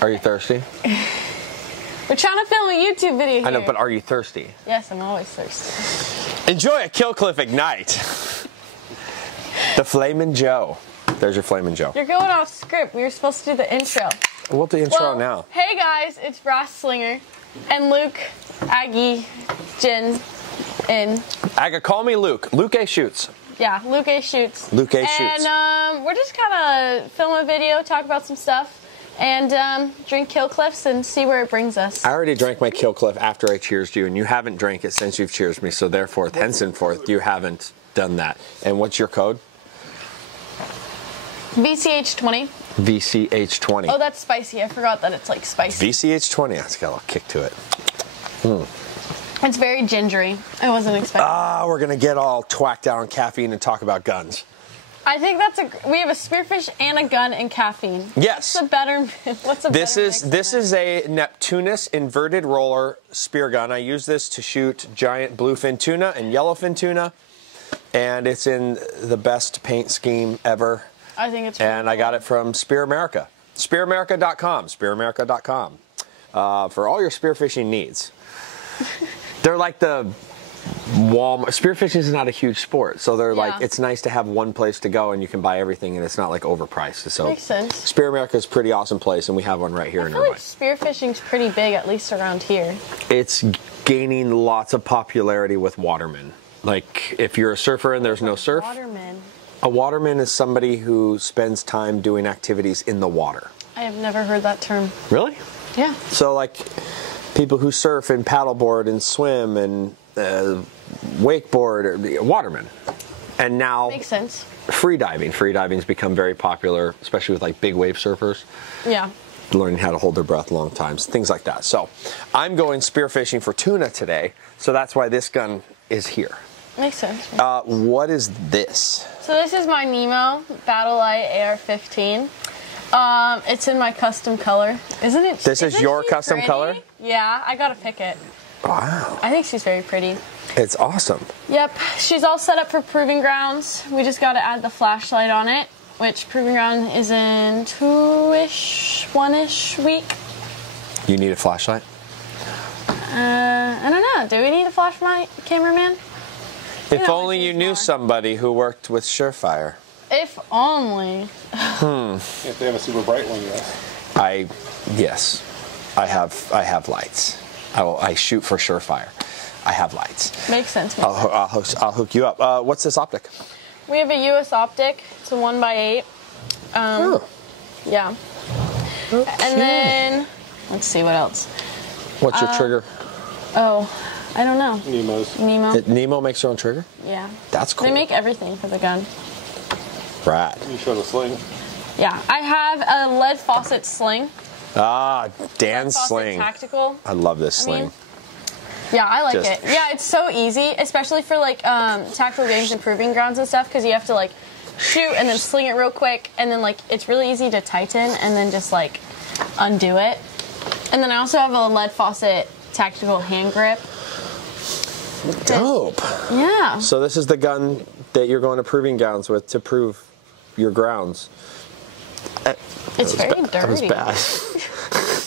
Are you thirsty? We're trying to film a YouTube video here. I know, but are you thirsty? Yes, I'm always thirsty. Enjoy a Kill Cliff Ignite. The Flamin' Joe. There's your Flamin' Joe. You're going off script. We were supposed to do the intro. We'll do the intro now. Hey guys, it's Brass Slinger and Luke, Aggie, Jen, and... Call me Luke. Luke A. Shoots. Yeah, Luke A. Shoots. Luke A. Shoots. And we're just kind of film a video, talk about some stuff, and drink Kill Cliffs and see where it brings us. I already drank my Kill Cliff after I cheersed you, and you haven't drank it since you've cheersed me, so therefore, henceforth, you haven't done that. And what's your code? VCH20. VCH20. Oh, that's spicy. I forgot that it's like spicy. VCH20. That's got a little kick to it. It's very gingery. I wasn't expecting. We're gonna get all twacked out on caffeine and talk about guns. I think we have a spearfish and a gun and caffeine. Yes. What's a better? This is a Neptunus inverted roller spear gun. I use this to shoot giant bluefin tuna and yellowfin tuna, and it's in the best paint scheme ever. I think it's. And I got it from Spear America. SpearAmerica.com. SpearAmerica.com. For all your spearfishing needs. They're like the Walmart. Spearfishing is not a huge sport, so they're like, it's nice to have one place to go and you can buy everything and it's not like overpriced. So makes sense. Spear America is a pretty awesome place, and we have one right here in Irvine. I Irvine. feel like spearfishing's pretty big, at least around here. It's gaining lots of popularity with watermen. Like, if you're a surfer and there's no surf. Watermen. A waterman is somebody who spends time doing activities in the water. I have never heard that term. Really? Yeah. So, like, people who surf and paddleboard and swim and wakeboard are watermen. And now makes sense. Free diving. Free diving's become very popular, especially with like big wave surfers. Yeah. Learning how to hold their breath long times, things like that. So I'm going spearfishing for tuna today, so that's why this gun is here. Makes sense. What is this? So this is my Nemo Battlelight AR-15. It's in my custom color. Isn't it? This is your custom pretty? color? Yeah, I gotta pick it. Wow. I think she's very pretty. It's awesome. Yep, she's all set up for Proving Grounds. We just gotta add the flashlight on it, which Proving Ground is in 1-ish week. You need a flashlight? I don't know. Do we need a flashlight, cameraman? If only you knew somebody who worked with Surefire. If only. If they have a super bright one, yes. Yes. I have lights. I shoot for Surefire. I have lights. Makes sense. I'll hook you up. What's this optic? We have a US optic. It's a 1x8. Yeah. Okay. And then let's see what else. What's your trigger? Oh, I don't know. Nemo's. Nemo. Nemo makes their own trigger? Yeah. That's cool. They make everything for the gun. Rad. You show the sling. Yeah, I have a lead faucet sling. Dan's sling. Tactical. I love this sling. Yeah, I like it. Yeah, it's so easy, especially for like tactical games and Proving Grounds and stuff, because you have to like shoot and then sling it real quick, and then like it's really easy to tighten and then just like undo it. And then I also have a lead faucet tactical hand grip. Dope. Yeah. So this is the gun that you're going to Proving Grounds with to prove your grounds. It's very dirty. That was bad.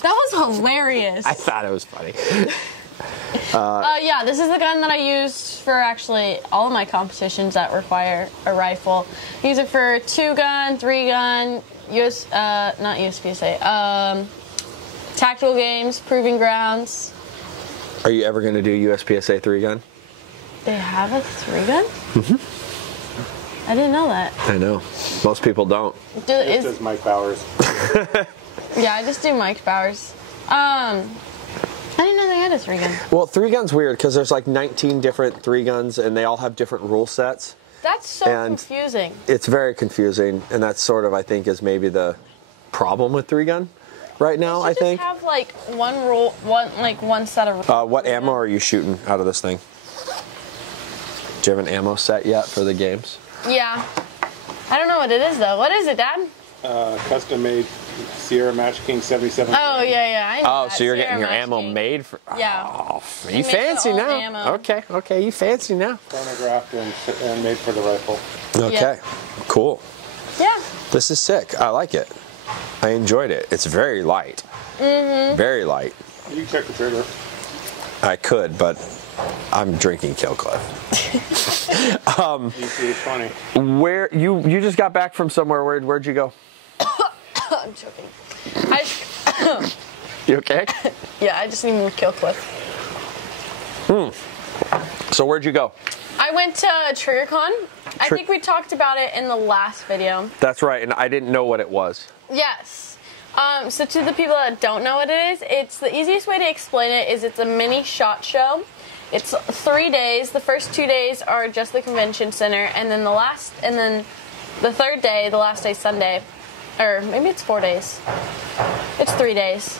That was hilarious. I thought it was funny. Yeah, this is the gun that I used for actually all of my competitions that require a rifle. I use it for 2-gun, 3-gun, not USPSA, tactical games, Proving Grounds. Are you ever going to do USPSA 3-gun? They have a 3-gun? Mm-hmm. I didn't know that. I know. Most people don't. It says Mike Bowers. Yeah, I just do Mike Bowers. I didn't know they had a 3-gun. Well, 3-gun's weird because there's like 19 different 3-guns and they all have different rule sets. That's so confusing. It's very confusing, and that's sort of, I think, is maybe the problem with 3-gun right now, I think. Just have like one set of rules. What ammo are you shooting out of this thing? Do you have an ammo set yet for the games? Yeah. I don't know what it is though. What is it, Dad? Custom made Sierra Match King 77. Oh, yeah. I know that. So you're getting your Sierra ammo Match King. made for... Yeah. Oh, They you make fancy their own now. ammo. Okay, you fancy now. Chronographed and made for the rifle. Okay, Yeah. cool. Yeah. This is sick. I like it. I enjoyed it. It's very light. Very light. You can check the trigger. I could, but I'm drinking Kill Cliff. You see, it's funny. Where you just got back from somewhere? Where'd you go? I'm joking. You okay? Yeah, I just need more Kill Cliff. So where'd you go? I went to Triggrcon. I think we talked about it in the last video. That's right, and I didn't know what it was. Yes. So to the people that don't know what it is, it's the easiest way to explain it is it's a mini SHOT Show. It's 3 days. The first 2 days are just the convention center, and then the third day, the last day, Sunday, or maybe it's 4 days. It's 3 days.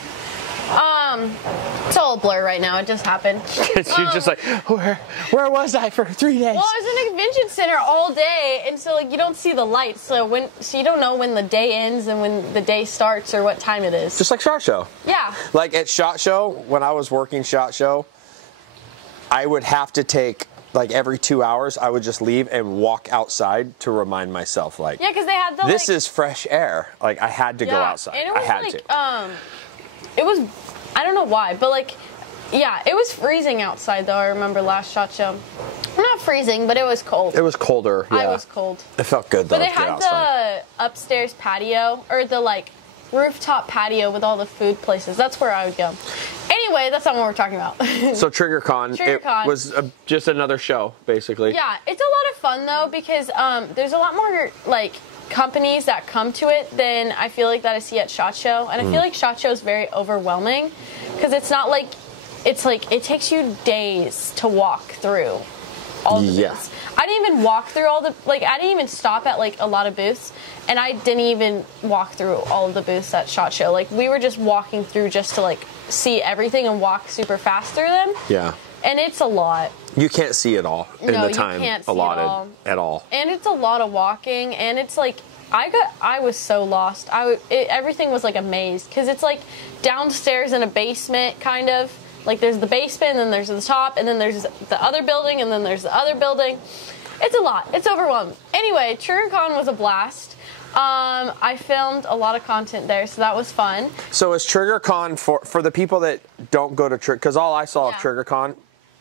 It's all a blur right now. It just happened. You're just like, where was I for 3 days? Well, I was in a convention center all day, and so like you don't see the lights, so you don't know when the day ends and when the day starts or what time it is. Just like SHOT Show. Yeah. Like at SHOT Show, when I was working SHOT Show, I would have to take, like every 2 hours, I would just leave and walk outside to remind myself, like, yeah, because they had the this is fresh air. Like I had to go outside. And it was I had to. It was, I don't know why, but like, yeah, it was freezing outside though. I remember last SHOT Show. Not freezing, but it was cold. It was colder. Yeah. I was cold. It felt good though. But they had the upstairs patio, or the like rooftop patio with all the food places. That's where I would go. Anyway, that's not what we're talking about. So Triggrcon, it was just another show, basically. Yeah, it's a lot of fun though because there's a lot more like companies that come to it than I feel like that I see at SHOT Show, and I feel like SHOT Show is very overwhelming because it's not like it takes you days to walk through all the booths. I didn't even walk through all the I didn't even stop at like a lot of booths, and I didn't even walk through all of the booths at SHOT Show. Like we were just walking through just to like see everything and walk super fast through them. Yeah. And it's a lot. You can't see it all in the time allotted at all. And it's a lot of walking, and it's like I was so lost. Everything was like a maze because it's like downstairs in a basement kind of. Like there's the basement, and then there's the top, and then there's the other building, and then there's the other building. It's a lot. It's overwhelming. Anyway, Triggrcon was a blast. I filmed a lot of content there, so that was fun. So is Triggrcon for the people that don't go to because all I saw of Triggrcon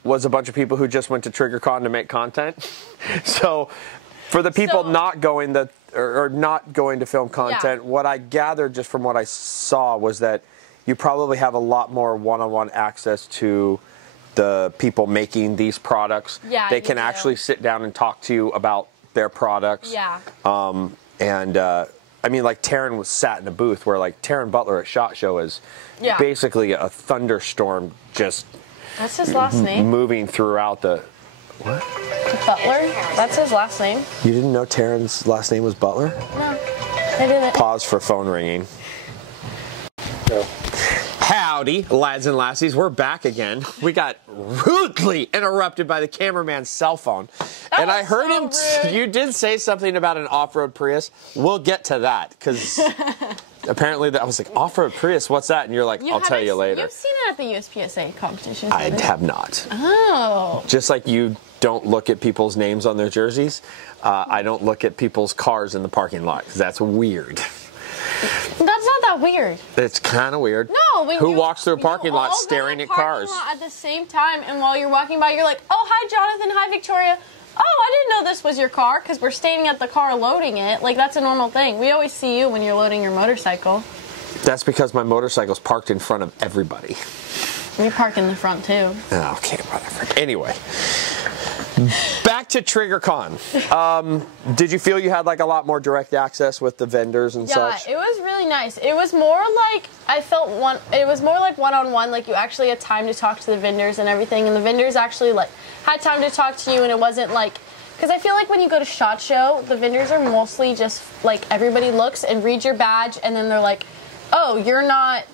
was a bunch of people who just went to Triggrcon to make content. So for the people not going or not going to film content, what I gathered just from what I saw was that you probably have a lot more one-on-one access to the people making these products. Yeah, they can actually sit down and talk to you about their products. Yeah. I mean, like Taryn sat in a booth where like Taryn Butler at SHOT Show is basically a thunderstorm just that's his last name? Moving throughout the what? Butler? That's his last name. You didn't know Taryn's last name was Butler? No, I didn't. Pause for phone ringing. No. Howdy, lads and lassies. We're back again. We got rudely interrupted by the cameraman's cell phone. And I heard him, you did say something about an off-road Prius. We'll get to that, because apparently I was like, off-road Prius, what's that? And you're like, I'll tell you later. You've seen it at the uspsa competition. I have not. Oh. Just like you don't look at people's names on their jerseys, I don't look at people's cars in the parking lot, because that's weird. That's not that weird. It's kind of weird. No, who walks through a parking lot staring at cars? At the same time, and while you're walking by, you're like, "Oh, hi, Jonathan. Hi, Victoria. Oh, I didn't know this was your car," because we're standing at the car loading it. Like that's a normal thing. We always see you when you're loading your motorcycle. That's because my motorcycle's parked in front of everybody. You park in the front too. Okay, whatever. Anyway. Back to Triggrcon. Did you feel you had like a lot more direct access with the vendors and such? Yeah, it was really nice. It was more like it was more like one-on-one, like you actually had time to talk to the vendors and everything, and the vendors actually like had time to talk to you, and it wasn't like, because I feel like when you go to SHOT Show, the vendors are mostly just like everybody looks and reads your badge, and then they're like, "Oh, you're not."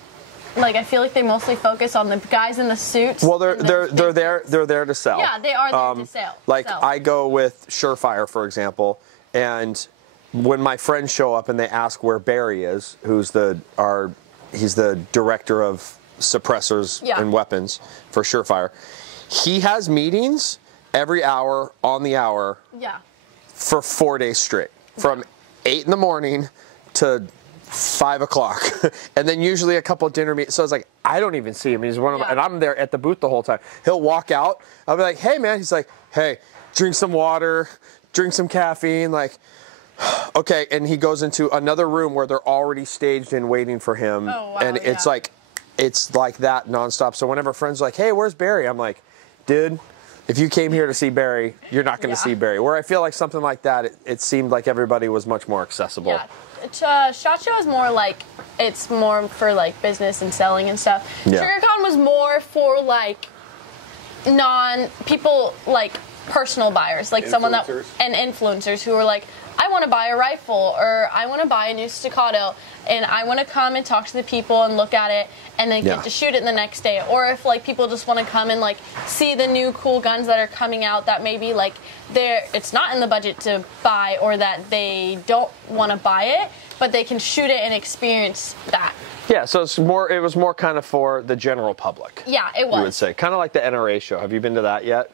Like I feel like they mostly focus on the guys in the suits. Well, they're there to sell. Yeah, they are there to sell. Like I go with Surefire, for example, and when my friends show up and they ask where Barry is, who's he's the director of suppressors and weapons for Surefire. He has meetings every hour on the hour. Yeah. For 4 days straight, from 8 in the morning to 5 o'clock, and then usually a couple of dinner meetings. So it's like, I don't even see him. He's one of and I'm there at the booth the whole time. He'll walk out. I'll be like, hey man. He's like, hey, drink some water, drink some caffeine. Like, okay. And he goes into another room where they're already staged and waiting for him. Oh, wow, and it's like that nonstop. So whenever friends are like, hey, where's Barry? I'm like, dude, if you came here to see Barry, you're not going to see Barry. Where I feel like something like that, it seemed like everybody was much more accessible. Yeah. SHOT Show is more like, it's more for like business and selling and stuff. Yeah. Triggercon was more for like people like personal buyers, like someone that and influencers who are like, I want to buy a rifle, or I want to buy a new staccato, and I want to come and talk to the people and look at it, and then get to shoot it the next day. Or if like people just want to come and like see the new cool guns that are coming out that maybe like it's not in the budget to buy, or that they don't want to buy it, but they can shoot it and experience that. Yeah, so it was more kind of for the general public. Yeah, it was. You would say. Kind of like the NRA show. Have you been to that yet?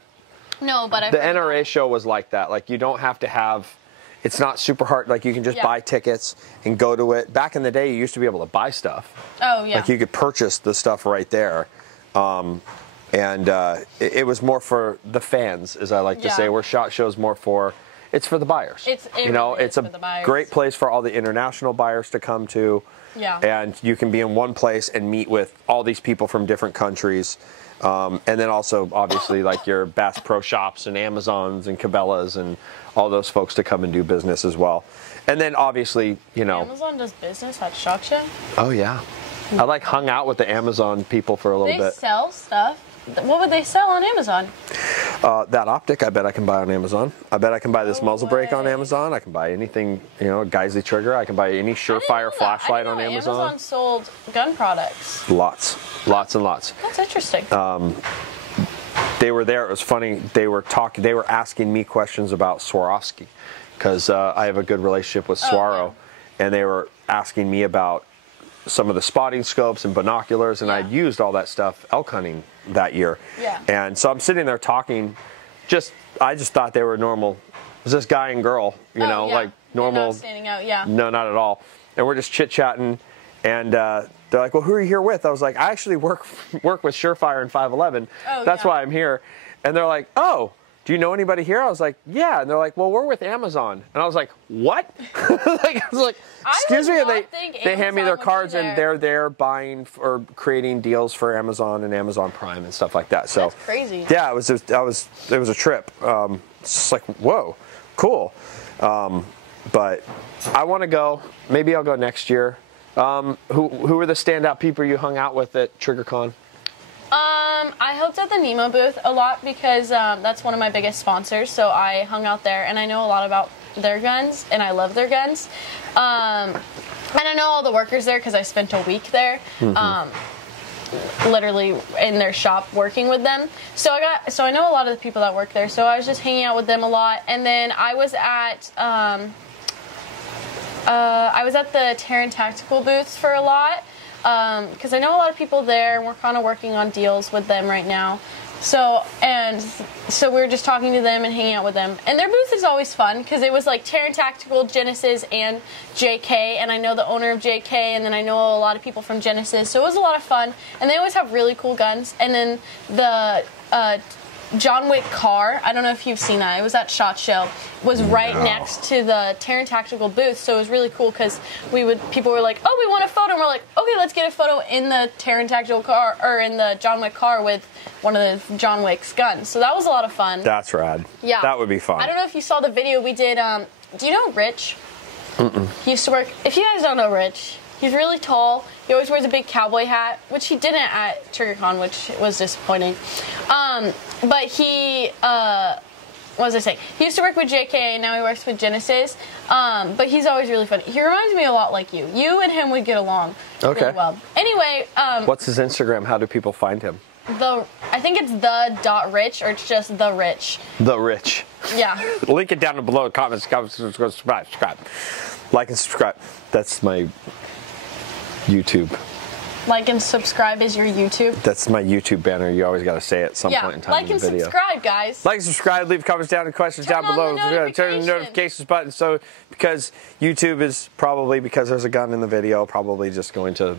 No, but the NRA show was like that. Like, you don't have to have, it's not super hard. Like, you can just buy tickets and go to it. Back in the day, you used to be able to buy stuff. Oh, yeah. Like, you could purchase the stuff right there. It was more for the fans, as I like to say, where SHOT Show's more for, it's for the buyers. It's a great place for all the international buyers to come to. Yeah. And you can be in one place and meet with all these people from different countries. And then also, obviously, like your Bass Pro Shops and Amazons and Cabela's and all those folks to come and do business as well. And then, obviously, Amazon does business at SHOT Show? Oh, yeah. I like hung out with the Amazon people for a little bit. They sell stuff. What would they sell on Amazon? That optic, I bet I can buy on Amazon. I bet I can buy this muzzle brake on Amazon. I can buy anything, Geisley trigger. I can buy any Surefire flashlight on Amazon. Amazon sold gun products. Lots and lots. That's interesting. They were there. It was funny. They were asking me questions about Swarovski, because I have a good relationship with Swaro, and they were asking me about some of the spotting scopes and binoculars, and I'd used all that stuff elk hunting that year. Yeah. And so I'm sitting there talking, I just thought they were normal. It was this guy and girl, like normal. Not standing out, yeah. No, not at all. And we're just chit-chatting, and they're like, well, who are you here with? I was like, I actually work with Surefire and 511. That's why I'm here. And they're like, oh, do you know anybody here? I was like, yeah. And they're like, well, we're with Amazon. And I was like, what? I was like, excuse me. And they hand me their cards, and they're there buying or creating deals for Amazon and Amazon Prime and stuff like that. So that's crazy. Yeah, it was a trip. It's just like, whoa, cool. But I want to go. Maybe I'll go next year. Who were the standout people you hung out with at Triggercon? I helped at the Nemo booth a lot because that's one of my biggest sponsors, so I hung out there, and I know a lot about their guns, and I love their guns. And I know all the workers there because I spent a week there, literally in their shop working with them. So I know a lot of the people that work there, so I was just hanging out with them a lot. And then I was at the Terran Tactical booths for a lot. Because I know a lot of people there, and we're kind of working on deals with them right now. So we were just talking to them and hanging out with them. And their booth is always fun, because it was like Terran Tactical, Genesis, and JK. And I know the owner of JK, and then I know a lot of people from Genesis. So it was a lot of fun. And they always have really cool guns. And then the John Wick car, I don't know if you've seen that, it was at SHOT Show, was right next to the Terran Tactical booth, so it was really cool because people were like, oh, we want a photo, and we're like, okay, let's get a photo in the Terran Tactical car, or in the John Wick car with one of the John Wick's guns, so that was a lot of fun. That's rad. Yeah. That would be fun. I don't know if you saw the video we did, do you know Rich? He used to work, if you guys don't know Rich, he's really tall. He always wears a big cowboy hat, which he didn't at Triggercon, which was disappointing. But he, what was I saying? He used to work with JK, now he works with Genesis. But he's always really funny. He reminds me a lot like you. You and him would get along really well. Anyway. What's his Instagram? How do people find him? I think it's the.rich, or it's just the rich. The Rich. Yeah. Link it down below. Comments, subscribe. Like and subscribe. That's my YouTube. Like and subscribe is your YouTube. That's my YouTube banner. You always got to say it at some point in time like in and the video. Subscribe, guys. Like and subscribe. Leave comments down and questions down below. Turn the notifications button. So because YouTube is probably, because there's a gun in the video, probably just going to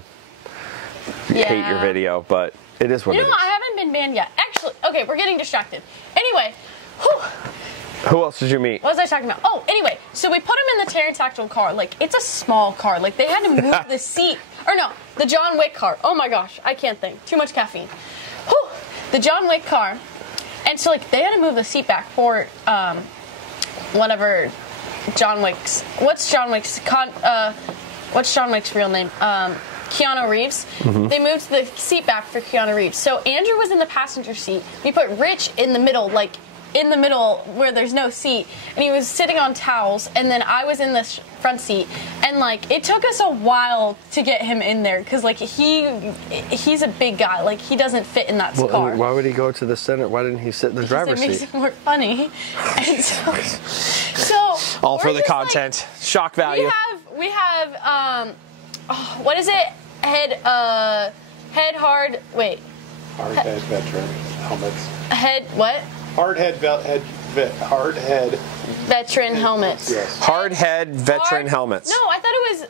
hate your video. But it is what it is. I haven't been banned yet. Actually, okay, we're getting distracted. Anyway, whew. Who else did you meet? What was I talking about? Oh, anyway, so we put him in the pterodactyl car. Like, it's a small car. Like, they had to move the seat. Or no, the John Wick car. Oh my gosh, I can't think. Too much caffeine. Whew. The John Wick car. And so, like, they had to move the seat back for, whatever John Wick's... What's John Wick's real name? Keanu Reeves. Mm-hmm. They moved the seat back for Keanu Reeves. So Andrew was in the passenger seat. We put Rich in the middle, like, in the middle where there's no seat, and he was sitting on towels, and then I was in the front seat, and like it took us a while to get him in there because like he's a big guy, like he doesn't fit in that car. Why would he go to the center? Why didn't he sit in the driver's seat? It makes it more funny. And so all for the content, like, shock value. We have what is it? Hard head veteran helmets. Hard head veteran helmets. Yes. Hard head veteran helmets. No, I thought it was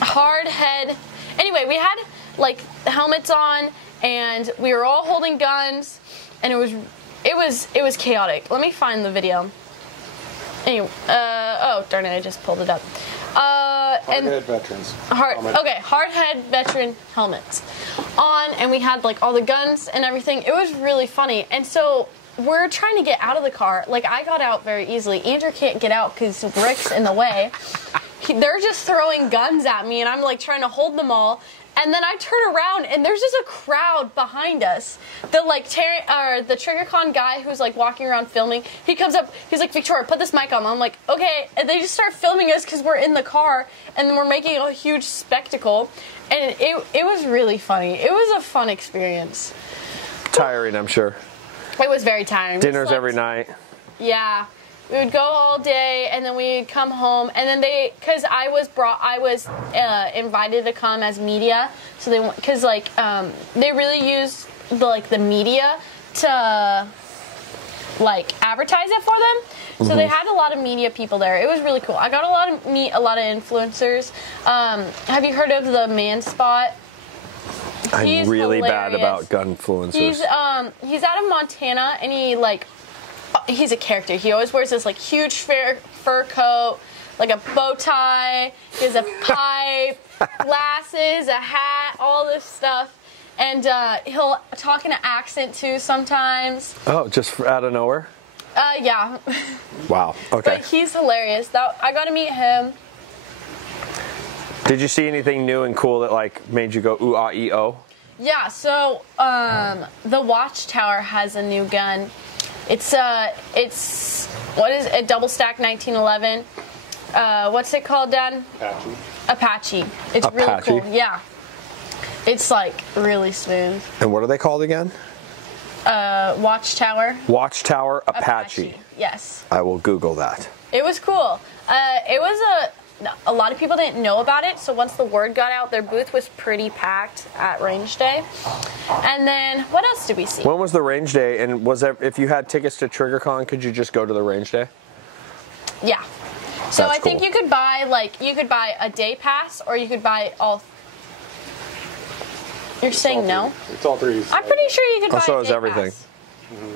hard head. Anyway, we had like the helmets on, and we were all holding guns, and it was chaotic. Let me find the video. Anyway, oh darn it, I just pulled it up. Hardhead veterans. Hardhead veteran helmets on, and we had like all the guns and everything. It was really funny, and so we're trying to get out of the car. Like I got out very easily. Andrew can't get out because Rick's in the way. They're just throwing guns at me, and I'm like trying to hold them all. And then I turn around, and there's just a crowd behind us. The Triggrcon guy who's like walking around filming, he comes up, he's like, Victoria, put this mic on. I'm like, okay. And they just start filming us because we're in the car, and then we're making a huge spectacle. And it was really funny. It was a fun experience. Tiring, I'm sure. It was very tiring. Dinners every night. Yeah. We would go all day, and then we'd come home, and then because I was invited to come as media, so they really used the media to like advertise it for them. So they had a lot of media people there. It was really cool. I got to meet a lot of influencers. Have you heard of the Man Spot? I'm really bad about gun influencers. He's out of Montana, and he's a character. He always wears this like huge fur coat, like a bow tie. He has a pipe, glasses, a hat, all this stuff, and he'll talk in an accent too sometimes. Oh, just out of nowhere? Yeah. Wow. Okay. But he's hilarious. I got to meet him. Did you see anything new and cool that like made you go ooh ah ee oh? Yeah. So the Watchtower has a new gun. It's what is it? A double stack 1911. What's it called, Dad? Apache. It's really cool. Yeah. It's like really smooth. And what are they called again? Watchtower. Watchtower Apache. Yes. I will Google that. It was cool. A lot of people didn't know about it, so once the word got out, their booth was pretty packed at Range Day. And then, what else did we see? When was the Range Day, and if you had tickets to Triggercon, could you just go to the Range Day? Yeah. So I think you could buy a day pass, or you could buy all. You're saying no? It's all three. I'm pretty sure you could buy a day pass. So is everything. Mm-hmm.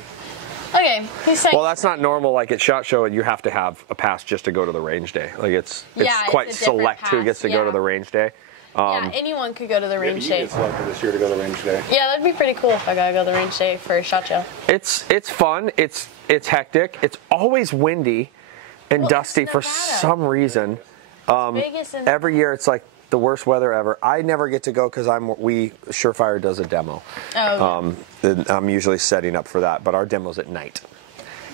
Okay, he's saying. Well, that's not normal. Like at SHOT Show, you have to have a pass just to go to the Range Day. Like it's quite select who gets to go to the Range Day. Yeah, anyone could go to the Range Day. Maybe you get selected this year to go to the Range Day. Yeah, that'd be pretty cool if I gotta go to the Range Day for a SHOT Show. It's fun. It's hectic. It's always windy and dusty for some reason. Every year it's like the worst weather ever. I never get to go because Surefire does a demo. Oh. And I'm usually setting up for that, but our demo's at night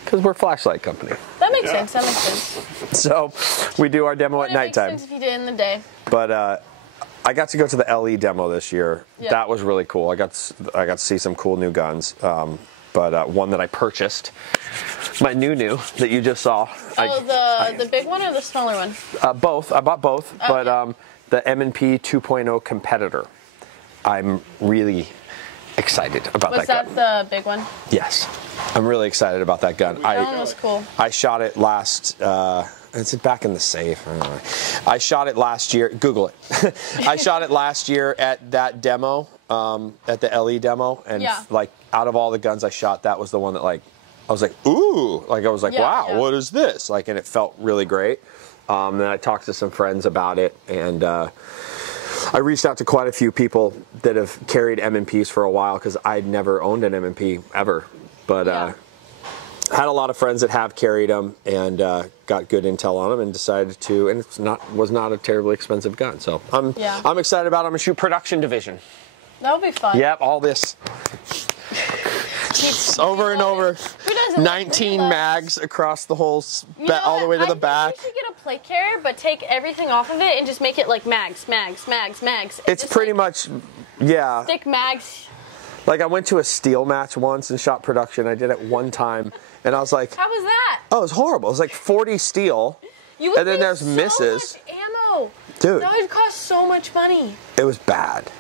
because we're a flashlight company. That makes sense. That makes sense. So we do our demo at nighttime. Makes sense if you did it in the day. But I got to go to the LE demo this year. Yeah. That was really cool. I got to see some cool new guns. But one that I purchased, my new that you just saw. Oh, the big one or the smaller one? Both. I bought both. Okay. But the M&P 2.0 competitor. I'm really excited about that gun. Was that the big one? Yes. I'm really excited about that gun. That one was cool. I shot it last, it's back in the safe. I don't know. I shot it last year. Google it. I shot it last year at that demo, at the LE demo. And like out of all the guns I shot, that was the one that like, I was like, ooh, like I was like, wow, what is this? Like, and it felt really great. Then I talked to some friends about it, and I reached out to quite a few people that have carried M&Ps for a while because I'd never owned an M&P ever. But I had a lot of friends that have carried them and got good intel on them and decided to, and was not a terribly expensive gun. So I'm excited about it. I'm going to shoot production division. That would be fun. Yep, all this. Over and over. 19 mags across the whole, all the way to the back. You should get a plate carrier, but take everything off of it and just make it like mags. It's pretty much, stick mags. Like I went to a steel match once and shot production. I did it one time, and I was like, how was that? Oh, it was horrible. It was like 40 steel, and then there's misses. So much ammo. Dude. That would cost so much money. It was bad.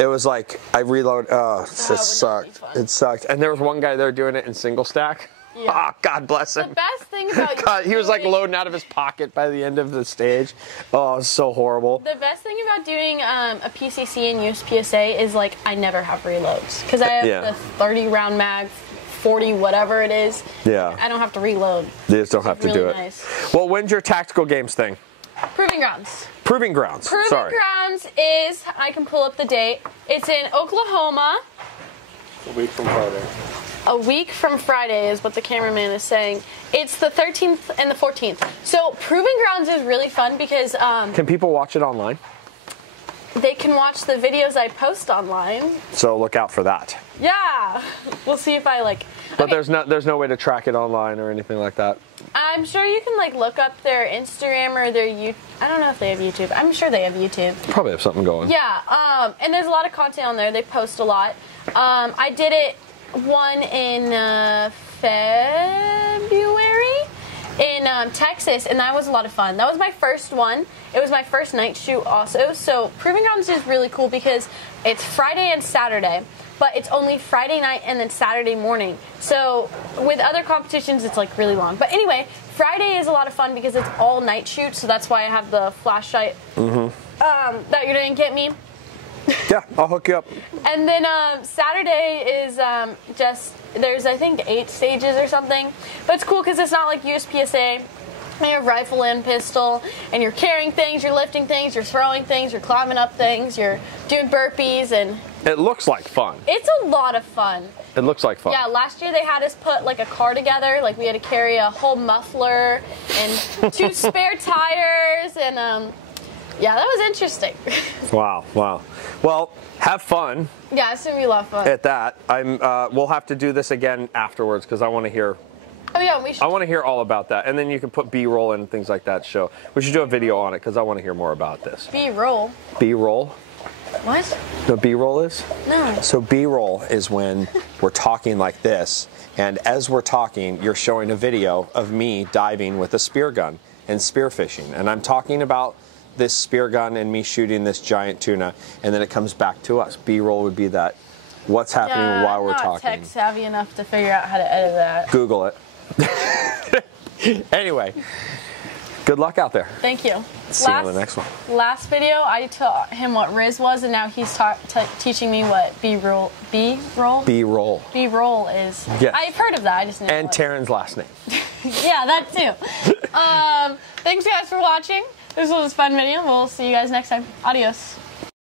It was like, I reload, it sucked. It sucked. And there was one guy there doing it in single stack. Yeah. Oh, God bless him. The best thing about God, he was like loading out of his pocket by the end of the stage. Oh, it was so horrible. The best thing about doing a PCC and uspsa is like, I never have reloads. Because I have the 30 round mag, 40 whatever it is. Yeah. I don't have to reload. You just don't have to do it. Nice. Well, when's your tactical games thing? Proving Grounds. Proving Grounds. Proving Grounds is, I can pull up the date. It's in Oklahoma. A week from Friday. A week from Friday is what the cameraman is saying. It's the 13th and the 14th. So Proving Grounds is really fun because can people watch it online? They can watch the videos I post online. So look out for that. Yeah. We'll see if I like. But there's no way to track it online or anything like that. I'm sure you can like look up their Instagram or their YouTube. I don't know if they have YouTube. I'm sure they have YouTube. Probably have something going. Yeah. And there's a lot of content on there. They post a lot. I did it one in February in Texas, and that was a lot of fun. That was my first one. It was my first night shoot also. So Proving Grounds is really cool because it's Friday and Saturday, but it's only Friday night and then Saturday morning. So with other competitions, it's like really long. But anyway, Friday is a lot of fun because it's all night shoot, so that's why I have the flashlight that you didn't get me. Yeah, I'll hook you up. And then Saturday is just, there's I think 8 stages or something. But it's cool because it's not like uspsa. You have rifle and pistol, and you're carrying things, you're lifting things, you're throwing things, you're climbing up things, you're doing burpees, and it looks like fun. It's a lot of fun. It looks like fun. Yeah, last year they had us put like a car together, like we had to carry a whole muffler and 2 spare tires, and yeah, that was interesting. Wow. Well, have fun. Yeah, it's gonna be a lot of fun. At that, we'll have to do this again afterwards because I want to hear. Oh yeah, we should. I want to hear all about that, and then you can put B-roll and things like that. Show. We should do a video on it because I want to hear more about this. B-roll. B-roll. What? You know what B-roll is? No. So B-roll is when we're talking like this, and as we're talking, you're showing a video of me diving with a spear gun and spearfishing, and I'm talking about this spear gun and me shooting this giant tuna, and then it comes back to us. B-roll would be that. What's happening while we're talking? I'm not tech savvy enough to figure out how to edit that. Google it. Anyway, good luck out there. Thank you. See you on the next one. Last video, I taught him what Riz was, and now he's teaching me what B-roll is. Yes. I've heard of that. I just didn't know. And Taryn's last name. Yeah, that too. Thanks, guys, for watching. This was a fun video. We'll see you guys next time. Adios.